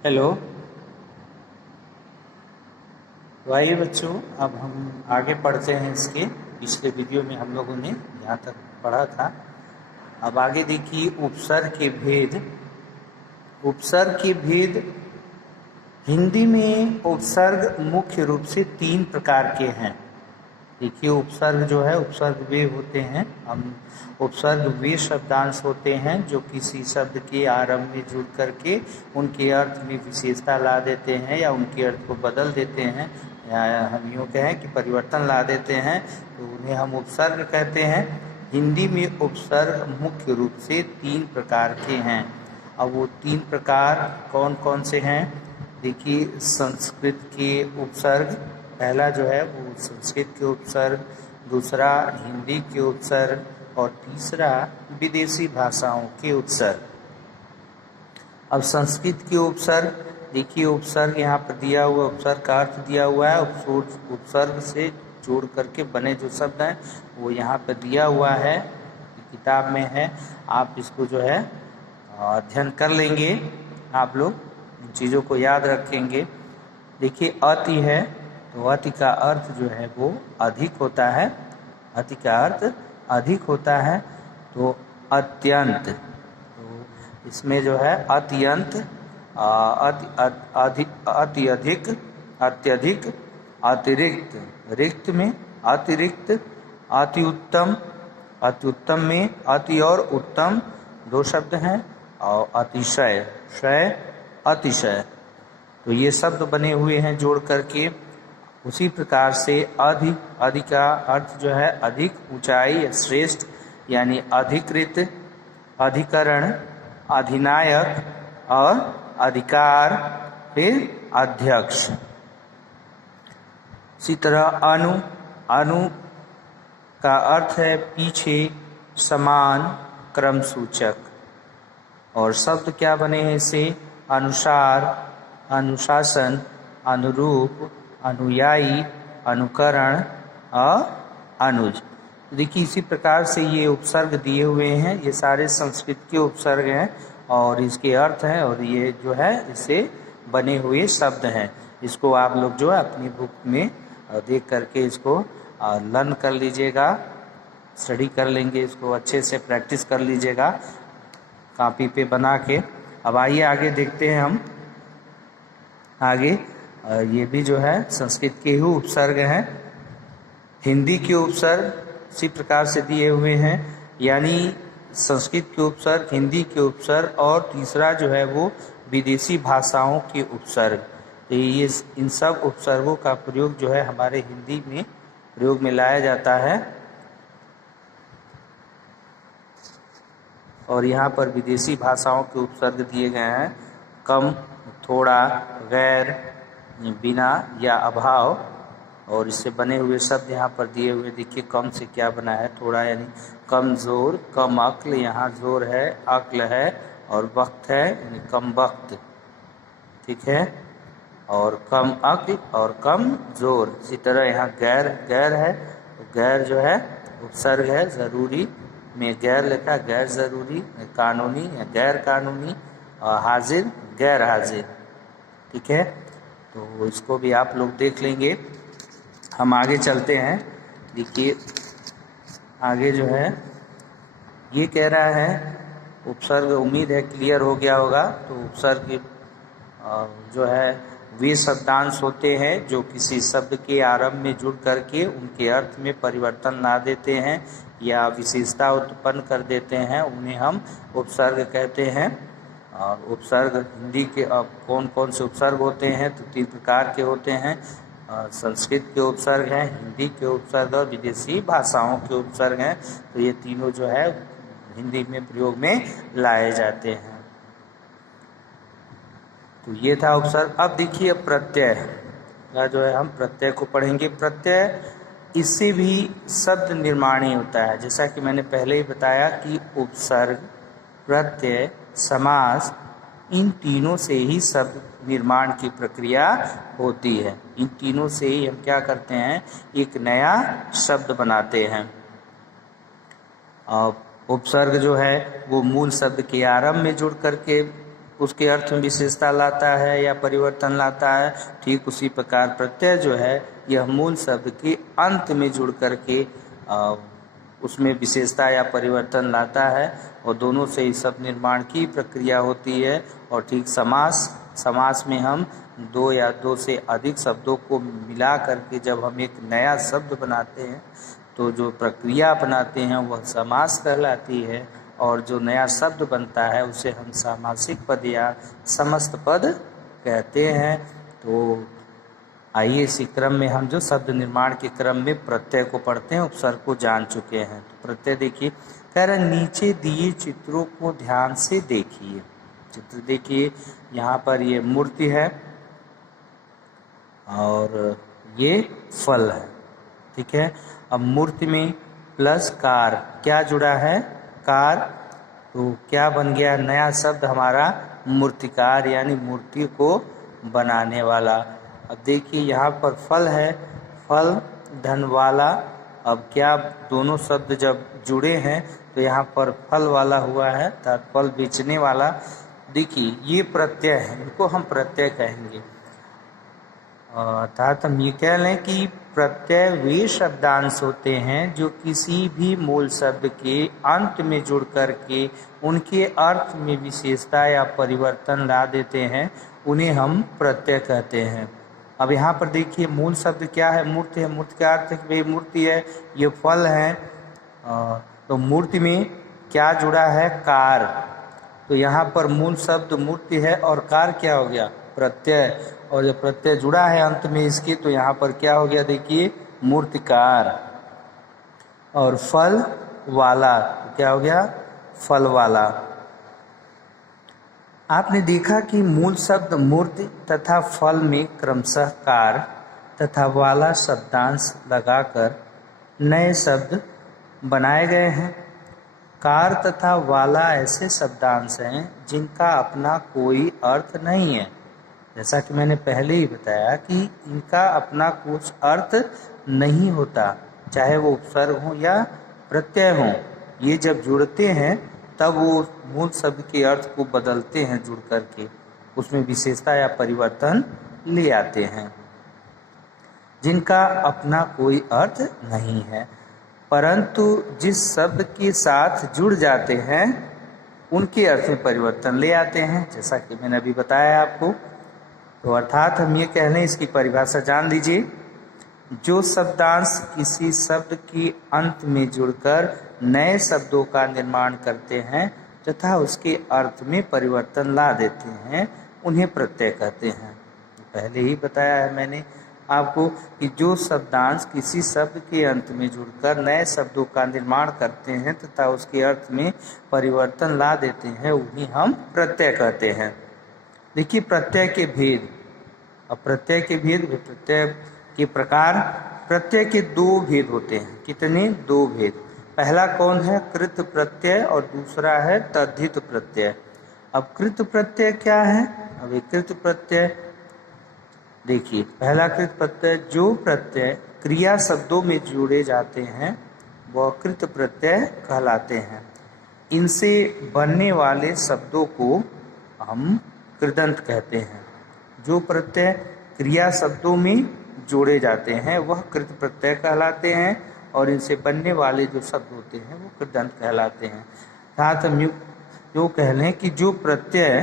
Hello. तो आइए बच्चों, अब हम आगे पढ़ते हैं। इसके पिछले वीडियो में हम लोगों ने यहाँ तक पढ़ा था। अब आगे देखिए, उपसर्ग के भेद। उपसर्ग के भेद हिंदी में उपसर्ग मुख्य रूप से 3 प्रकार के हैं। देखिए, उपसर्ग जो है, उपसर्ग वे होते हैं, हम उपसर्ग वे शब्दांश होते हैं जो किसी शब्द के आरंभ में जुड़ करके उनके अर्थ में विशेषता ला देते हैं या उनके अर्थ को बदल देते हैं, या हम यूँ कहें कि परिवर्तन ला देते हैं, तो उन्हें हम उपसर्ग कहते हैं। हिंदी में उपसर्ग मुख्य रूप से 3 प्रकार के हैं। अब वो 3 प्रकार कौन कौन से हैं? देखिए, संस्कृत के उपसर्ग, पहला जो है वो संस्कृत के उपसर्ग, दूसरा हिंदी के उपसर्ग और तीसरा विदेशी भाषाओं के उपसर्ग। अब संस्कृत के उपसर्ग देखिए, उपसर्ग यहाँ पर दिया हुआ, उपसर्ग का अर्थ दिया हुआ है, उपसर्ग से जोड़ करके बने जो शब्द हैं वो यहाँ पर दिया हुआ है, किताब में है। आप इसको जो है अध्ययन कर लेंगे, आप लोग इन चीज़ों को याद रखेंगे। देखिए, अति है तो अति का अर्थ जो है वो अधिक होता है, अति का अर्थ अधिक होता है। तो अत्यंत, तो इसमें जो है अत्यंत, अति अधिक, अत्यधिक, अतिरिक्त, रिक्त में अतिरिक्त, अति उत्तम, अति उत्तम में अति और उत्तम 2 शब्द हैं, और अतिशय, शय, अतिशय, तो ये शब्द बने हुए हैं जोड़ करके। उसी प्रकार से अधि का अर्थ जो है अधिक, ऊंचाई, श्रेष्ठ, यानी अधिकृत, अधिकरण, अधिनायक और अधिकार, फिर अध्यक्ष। इसी तरह अनु का अर्थ है पीछे, समान, क्रम सूचक। और शब्द क्या बने हैं इससे? अनुसार, अनुशासन, अनुरूप, अनुयायी, अनुकरण और अनुज। देखिए, इसी प्रकार से ये उपसर्ग दिए हुए हैं, ये सारे संस्कृत के उपसर्ग हैं और इसके अर्थ हैं, और ये जो है इससे बने हुए शब्द हैं। इसको आप लोग जो है अपनी बुक में देख करके इसको लर्न कर लीजिएगा, स्टडी कर लेंगे, इसको अच्छे से प्रैक्टिस कर लीजिएगा कॉपी पे बना के। अब आइए आगे देखते हैं हम आगे। ये भी जो है संस्कृत के ही उपसर्ग हैं। हिंदी के उपसर्ग इसी प्रकार से दिए हुए हैं, यानी संस्कृत के उपसर्ग, हिंदी के उपसर्ग, और तीसरा जो है वो विदेशी भाषाओं के उपसर्ग। तो ये इन सब उपसर्गों का प्रयोग जो है हमारे हिंदी में प्रयोग में लाया जाता है। और यहाँ पर विदेशी भाषाओं के उपसर्ग दिए गए हैं, कम, थोड़ा, गैर, बिना या अभाव। और इससे बने हुए शब्द यहाँ पर दिए हुए। देखिए, कम से क्या बना है? थोड़ा, यानी कमजोर, कम अक्ल, यहाँ जोर है, अक्ल है, और वक्त है यानी कम वक्त, ठीक है। और कम अक्ल और कम जोर। इसी तरह यहाँ गैर, गैर है तो गैर जो है उपसर्ग है, जरूरी में गैर लिखा, गैर जरूरी, कानूनी या गैर कानूनी, और हाजिर, गैर हाजिर, ठीक है। तो इसको भी आप लोग देख लेंगे। हम आगे चलते हैं। देखिए, आगे जो है ये कह रहा है उपसर्ग, उम्मीद है क्लियर हो गया होगा। तो उपसर्ग जो है वे शब्दांश होते हैं जो किसी शब्द के आरंभ में जुड़ करके उनके अर्थ में परिवर्तन ला देते हैं या विशेषता उत्पन्न कर देते हैं, उन्हें हम उपसर्ग कहते हैं। और उपसर्ग हिंदी के कौन कौन से उपसर्ग होते हैं? तो 3 प्रकार के होते हैं। संस्कृत के उपसर्ग हैं, हिंदी के उपसर्ग और विदेशी भाषाओं के उपसर्ग हैं। तो ये तीनों जो है हिंदी में प्रयोग में लाए जाते हैं। तो ये था उपसर्ग। अब देखिए, प्रत्यय का जो है हम प्रत्यय को पढ़ेंगे। प्रत्यय, इससे भी शब्द निर्माण ही होता है। जैसा कि मैंने पहले ही बताया कि उपसर्ग, प्रत्यय, समास, इन तीनों से ही शब्द निर्माण की प्रक्रिया होती है। इन तीनों से ही हम क्या करते हैं? एक नया शब्द बनाते हैं। उपसर्ग जो है वो मूल शब्द के आरंभ में जुड़ करके उसके अर्थ में विशेषता लाता है या परिवर्तन लाता है, ठीक उसी प्रकार प्रत्यय जो है यह मूल शब्द के अंत में जुड़ करके उसमें विशेषता या परिवर्तन लाता है और दोनों से ही शब्द निर्माण की प्रक्रिया होती है। और ठीक समास में हम दो या दो से अधिक शब्दों को मिला करके जब हम एक नया शब्द बनाते हैं तो जो प्रक्रिया अपनाते हैं वह समास कहलाती है, और जो नया शब्द बनता है उसे हम सामासिक पद या समस्त पद कहते हैं। तो आइए इसी क्रम में हम जो शब्द निर्माण के क्रम में प्रत्यय को पढ़ते हैं, उपसर्ग को जान चुके हैं। तो प्रत्यय देखिए, कह रहे नीचे दिए चित्रों को ध्यान से देखिए। चित्र देखिए, यहाँ पर ये मूर्ति है और ये फल है, ठीक है। अब मूर्ति में प्लस कार, क्या जुड़ा है? कार। तो क्या बन गया नया शब्द हमारा? मूर्तिकार, यानी मूर्ति को बनाने वाला। अब देखिए यहाँ पर फल है, फल धन वाला। अब क्या दोनों शब्द जब जुड़े हैं तो यहाँ पर फल वाला हुआ है, अर्थात फल बेचने वाला। देखिए ये प्रत्यय है, इनको हम प्रत्यय कहेंगे। अर्थात हम ये कह लें कि प्रत्यय वे शब्दांश होते हैं जो किसी भी मूल शब्द के अंत में जुड़ करके उनके अर्थ में विशेषता या परिवर्तन ला देते हैं, उन्हें हम प्रत्यय कहते हैं। अब यहाँ पर देखिए मूल शब्द क्या है? मूर्ति है। मूर्ति का अर्थ है मूर्ति है, ये फल है। तो मूर्ति में क्या जुड़ा है? कार। तो यहाँ पर मूल शब्द मूर्ति है और कार क्या हो गया? प्रत्यय। और जब प्रत्यय जुड़ा है अंत में इसके तो यहाँ पर क्या हो गया? देखिए मूर्तिकार। और फल वाला, तो क्या हो गया? फल वाला। आपने देखा कि मूल शब्द मूर्ति तथा फल में क्रमशः कार तथा वाला शब्दांश लगाकर नए शब्द बनाए गए हैं। कार तथा वाला ऐसे शब्दांश हैं जिनका अपना कोई अर्थ नहीं है। जैसा कि मैंने पहले ही बताया कि इनका अपना कुछ अर्थ नहीं होता, चाहे वो उपसर्ग हो या प्रत्यय हो। ये जब जुड़ते हैं तब वो मूल शब्द के अर्थ को बदलते हैं, जुड़ करके उसमें विशेषता या परिवर्तन ले आते हैं। जिनका अपना कोई अर्थ नहीं है, परंतु जिस शब्द के साथ जुड़ जाते हैं उनके अर्थ में परिवर्तन ले आते हैं, जैसा कि मैंने अभी बताया आपको। तो अर्थात हम ये कह लें, इसकी परिभाषा जान लीजिए। जो शब्दांश किसी शब्द के अंत में जुड़कर नए शब्दों का निर्माण करते हैं तथा उसके अर्थ में परिवर्तन ला देते हैं, उन्हें प्रत्यय कहते हैं। पहले ही बताया है मैंने आपको कि जो शब्दांश किसी शब्द के अंत में जुड़कर नए शब्दों का निर्माण करते हैं तथा उसके अर्थ में परिवर्तन ला देते हैं, उन्हें हम प्रत्यय कहते हैं। देखिए प्रत्यय के भेद। अब प्रत्यय के भेद, प्रत्यय के प्रकार। प्रत्यय के दो भेद होते हैं। कितने? दो भेद। पहला कौन है? कृत प्रत्यय, और दूसरा है तद्धित प्रत्यय। अब कृत प्रत्यय क्या है? अब एक कृत प्रत्यय देखिए, पहला कृत प्रत्यय, जो प्रत्यय क्रिया शब्दों में जोड़े जाते हैं वह कृत प्रत्यय कहलाते हैं। इनसे बनने वाले शब्दों को हम कृदंत कहते हैं। जो प्रत्यय क्रिया शब्दों में जोड़े जाते हैं वह कृत प्रत्यय कहलाते हैं, और इनसे बनने वाले जो शब्द होते हैं वो कृदंत कहलाते हैं। साथ हम जो कह लें कि जो प्रत्यय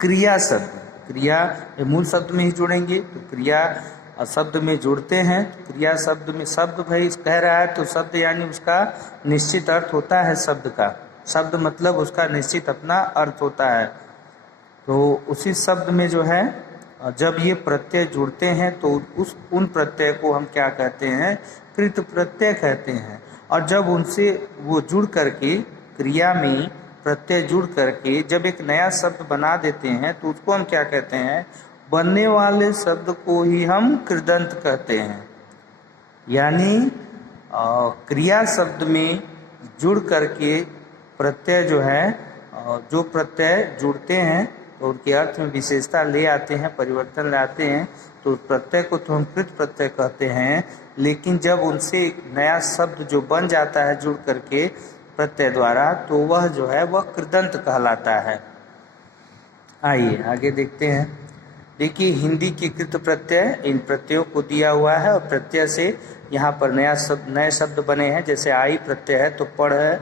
क्रिया शब्द, क्रिया मूल शब्द में ही जुड़ेंगे, तो क्रिया शब्द में जुड़ते हैं। क्रिया शब्द में, शब्द भाई कह रहा है तो शब्द यानी उसका निश्चित अर्थ होता है शब्द का। शब्द मतलब उसका निश्चित अपना अर्थ होता है। तो उसी शब्द में जो है जब ये प्रत्यय जुड़ते हैं तो उन प्रत्यय को हम क्या कहते हैं? कृत प्रत्यय कहते हैं। और जब उनसे वो जुड़ करके, क्रिया में प्रत्यय जुड़ करके जब एक नया शब्द बना देते हैं तो उसको हम क्या कहते हैं? बनने वाले शब्द को ही हम कृदंत कहते हैं। यानी क्रिया शब्द में जुड़ करके प्रत्यय जो है, जो प्रत्यय जुड़ते हैं तो उनके अर्थ में विशेषता ले आते हैं, परिवर्तन लाते हैं, तो प्रत्यय को तो हम कृत प्रत्यय कहते हैं। लेकिन जब उनसे एक नया शब्द जो बन जाता है जुड़ करके प्रत्यय द्वारा, तो वह जो है वह कृदंत कहलाता है। आइए आगे देखते हैं। देखिए हिंदी के कृत प्रत्यय, इन प्रत्ययों को दिया हुआ है और प्रत्यय से यहाँ पर नए शब्द बने हैं। जैसे आई प्रत्यय है तो पढ़ है,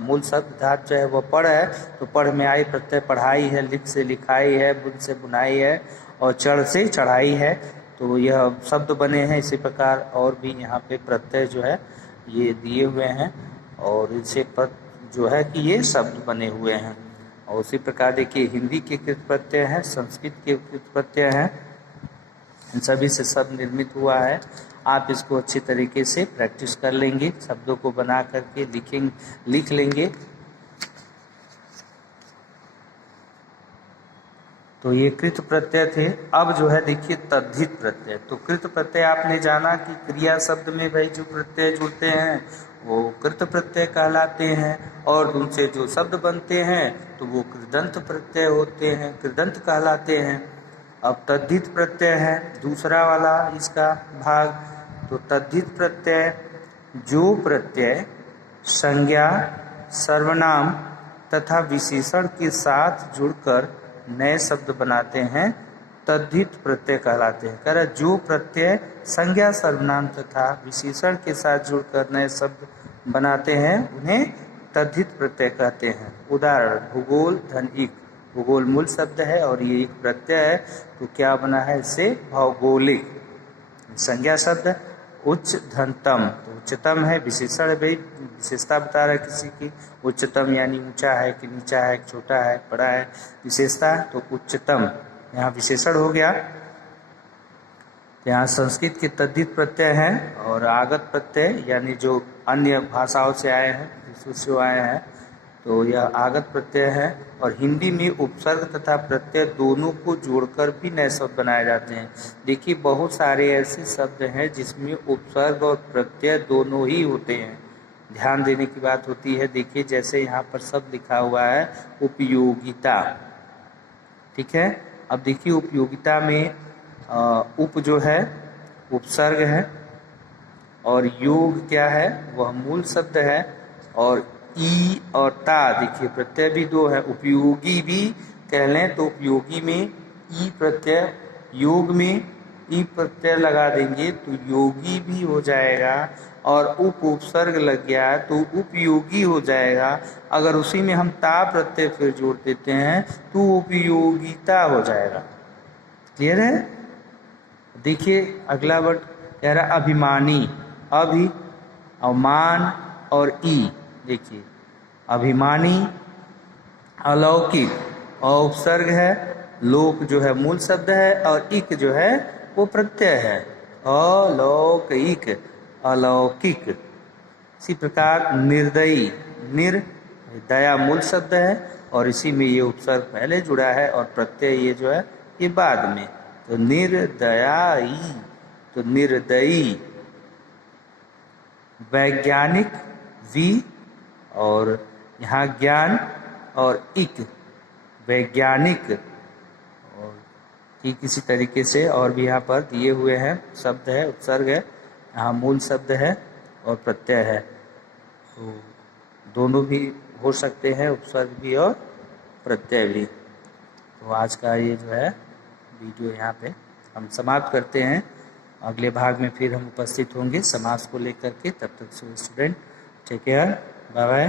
मूल शब्द धातु जो है वो पढ़ है, तो पढ़ में आई प्रत्यय पढ़ाई है, लिख से लिखाई है, बुन से बुनाई है और चढ़ से चढ़ाई है। तो यह शब्द बने हैं। इसी प्रकार और भी यहाँ पे प्रत्यय जो है ये दिए हुए हैं और इनसे जो है कि ये शब्द बने हुए हैं। और उसी प्रकार देखिए हिंदी के कृत प्रत्यय हैं, संस्कृत के कृत प्रत्यय हैं, इन सभी से शब्द निर्मित हुआ है। आप इसको अच्छी तरीके से प्रैक्टिस कर लेंगे, शब्दों को बना करके लिख लेंगे। तो ये कृत प्रत्यय थे। अब जो है देखिए तद्धित प्रत्यय। तो कृत प्रत्यय आपने जाना कि क्रिया शब्द में भाई जो प्रत्यय जुड़ते हैं वो कृत प्रत्यय कहलाते हैं और उनसे जो शब्द बनते हैं तो वो कृदंत प्रत्यय होते हैं, कृदंत कहलाते हैं। अब तद्धित प्रत्यय है दूसरा वाला इसका भाग। तो तद्धित प्रत्यय जो प्रत्यय संज्ञा, सर्वनाम तथा विशेषण के साथ जुड़कर नए शब्द बनाते हैं तद्धित प्रत्यय कहलाते हैं। कह रहा जो प्रत्यय संज्ञा, सर्वनाम तथा विशेषण के साथ जुड़कर नए शब्द बनाते हैं उन्हें तद्धित प्रत्यय कहते हैं। उदाहरण भूगोल, धन, इक। भूगोल मूल शब्द है और ये एक प्रत्यय है तो क्या बना है इससे भौगोलिक। संज्ञा शब्द उच्च, धन, तम। तो उच्चतम है, विशेषण है भाई विशेषता बता रहा है किसी की, उच्चतम यानी ऊंचा है कि नीचा है, छोटा है, बड़ा है। विशेषता तो उच्चतम यहाँ विशेषण हो गया। यहाँ संस्कृत के तद्धित प्रत्यय हैं और आगत प्रत्यय यानी जो अन्य भाषाओं से आए हैं, विश्व से आए हैं, तो यह आगत प्रत्यय है। और हिंदी में उपसर्ग तथा प्रत्यय दोनों को जोड़कर भी नए शब्द बनाए जाते हैं। देखिए बहुत सारे ऐसे शब्द हैं जिसमें उपसर्ग और प्रत्यय दोनों ही होते हैं, ध्यान देने की बात होती है। देखिए जैसे यहाँ पर शब्द लिखा हुआ है उपयोगिता, ठीक है। अब देखिए उपयोगिता में उप जो है उपसर्ग है और योग क्या है वह मूल शब्द है और ई और ता देखिए प्रत्यय भी दो है। उपयोगी भी कह लें तो उपयोगी में ई प्रत्यय, योग में ई प्रत्यय लगा देंगे तो योगी भी हो जाएगा और उपसर्ग लग गया तो उपयोगी हो जाएगा। अगर उसी में हम ता प्रत्यय फिर जोड़ देते हैं तो उपयोगिता हो जाएगा। क्लियर है। देखिए अगला वर्ड कह रहा अभिमानी, अभि और मान और ई। देखिए अभिमानी अलौकिक और उपसर्ग है, लोक जो है मूल शब्द है और इक जो है वो प्रत्यय है। अलौकिक, अलौकिक। इसी प्रकार निर्दयी, निर दया मूल शब्द है और इसी में ये उपसर्ग पहले जुड़ा है और प्रत्यय ये जो है ये बाद में। तो निर्दयाई, तो निर्दयी। वैज्ञानिक वी और यहाँ ज्ञान और इक वैज्ञानिक। और ठीक इसी तरीके से और भी यहाँ पर दिए हुए हैं शब्द है, उपसर्ग है, यहाँ मूल शब्द है और प्रत्यय है। तो दोनों भी हो सकते हैं, उपसर्ग भी और प्रत्यय भी। तो आज का ये जो है वीडियो यहाँ पे हम समाप्त करते हैं। अगले भाग में फिर हम उपस्थित होंगे समास को लेकर के। तब तक student take care, bye bye.